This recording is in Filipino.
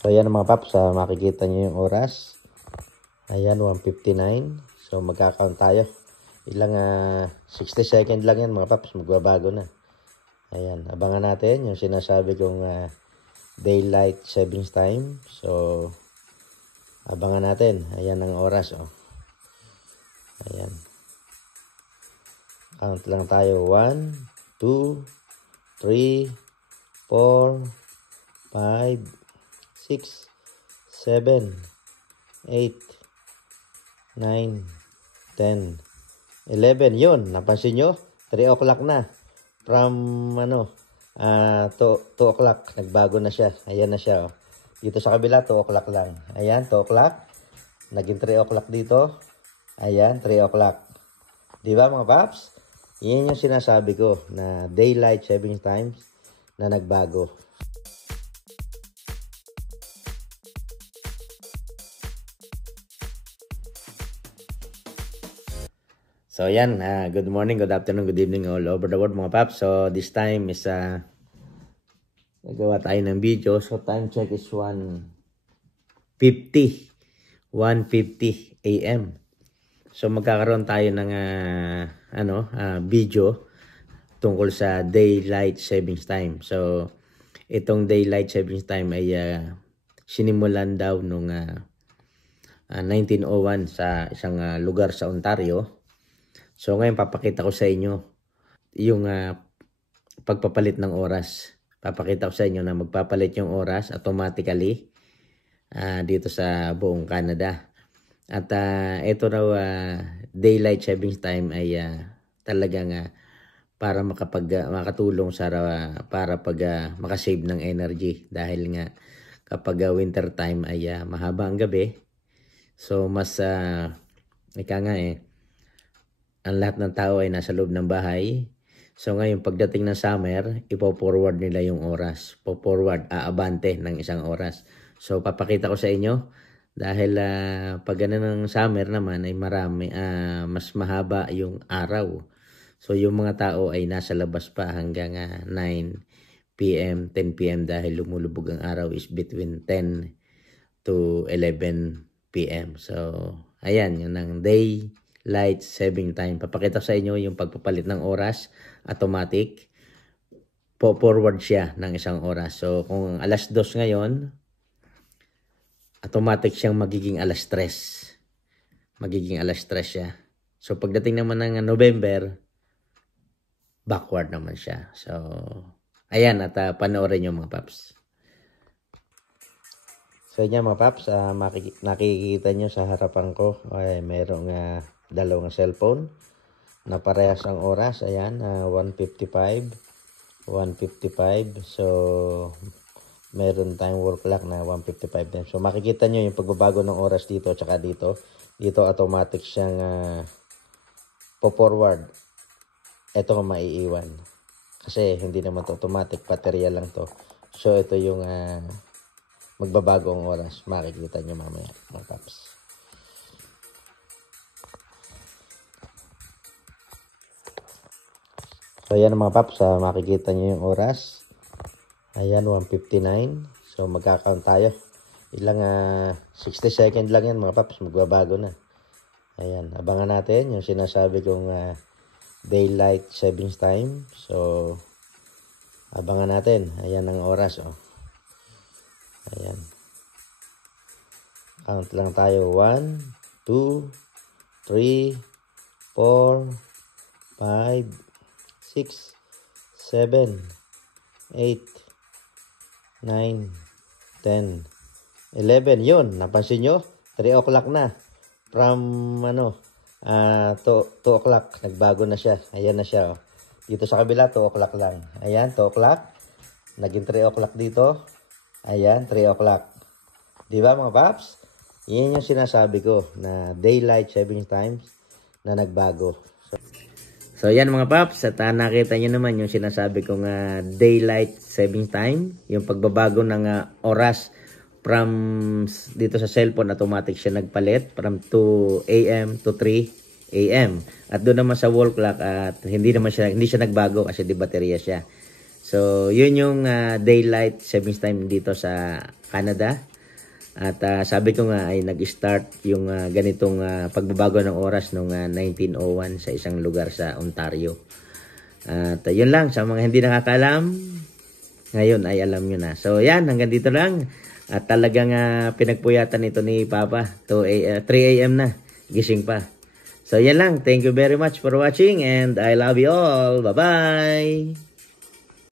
So ayan mga paps, makikita nyo yung oras. Ayan, 1:59. So magka-count tayo. Ilang 60 second lang yan mga paps, magbabago na. Ayan, abangan natin yung sinasabi kong daylight savings time. So abangan natin. Ayan ang oras. Oh. Ayan. Count lang tayo. 1, 2, 3, 4, 5, 6, 7, 8, 9, 10, 11. Yun, napansin nyo? 3 o'clock na. From 2 o'clock, nagbago na siya. Ayan na siya. Oh. Dito sa kabila, 2 o'clock lang. Ayan, 2 o'clock. Naging 3 o'clock dito. Ayan, 3 o'clock. Diba mga paps? Yan yung sinasabi ko na daylight saving times na nagbago. So yan, good morning, good afternoon, good evening all over the world mga paps. So this time is nagawa tayo ng video. So time check is 1:50 AM. So magkakaroon tayo ng video tungkol sa daylight savings time. So itong daylight savings time ay sinimulan daw nung 1901 sa isang lugar sa Ontario. So ngayon papakita ko sa inyo yung pagpapalit ng oras. Papakita ko sa inyo na magpapalit yung oras automatically dito sa buong Canada. At ito raw daylight savings time ay talagang para makatulong sa para makasave ng energy, dahil nga kapag winter time ay mahaba ang gabi. So mas ang lahat ng tao ay nasa loob ng bahay. So ngayon pagdating ng summer, ipo-forward nila yung oras. Aabante ng isang oras. So papakita ko sa inyo, dahil pag ng summer naman ay mas mahaba yung araw. So yung mga tao ay nasa labas pa hanggang 9 PM, 10 PM dahil lumulubog ang araw is between 10 to 11 PM. So ayan, yun ang daylight saving time. Papakita sa inyo yung pagpapalit ng oras, automatic. Forward siya ng isang oras. So kung alas 2 ngayon, automatic siyang magiging alas 3. Magiging alas 3 siya. So pagdating naman ng November, backward naman siya. So ayan, at panoorin nyo mga paps. So yan mga paps, nakikita nyo sa harapan ko ay mayroong dalawang cellphone na parehas ang oras. Ayan, 1:55. So meron tayong work clock na 1:55 din. So makikita nyo yung pagbabago ng oras dito tsaka dito. Dito automatic siyang po-forward. Ito ang maiiwan. Kasi hindi naman to automatic, baterya lang to. So ito yung magbabago ang oras. Makikita nyo mamaya mga paps. So ayan mga paps, makikita nyo yung oras. Ayan, 1:59. So magka-count tayo. Ilang 60 second lang yan mga paps, magbabago na. Ayan, abangan natin yung sinasabi kong daylight savings time. So abangan natin. Ayan ang oras. Oh. Ayan. Count lang tayo. 1, 2, 3, 4, 5, 6, 7, 8, 9, 10, 11. Yun, napansin nyo? 3 o'clock na. From 2 o'clock, nagbago na siya. Ayan na siya. Oh. Dito sa kabila, 2 o'clock lang. Ayan, 2 o'clock. Naging 3 o'clock dito. Ayan, 3 o'clock. Diba mga paps? Yan yung sinasabi ko na daylight saving times na nagbago. So yan mga paps, at nakita nyo naman yung sinasabi kong daylight saving time. Yung pagbabago ng oras from dito sa cellphone, automatic siya nagpalit from 2 AM to 3 AM. At doon naman sa wall clock, at hindi siya nagbago kasi di baterya siya. So, yun yung daylight savings time dito sa Canada. At sabi ko nga ay nag-start yung ganitong pagbabago ng oras noong 1901 sa isang lugar sa Ontario. At yun lang, sa mga hindi nakakaalam, ngayon ay alam nyo na. So, yan, hanggang dito lang. At talagang pinagpuyatan ito ni Papa. 3 a.m. na, gising pa. So, yan lang. Thank you very much for watching and I love you all. Bye-bye!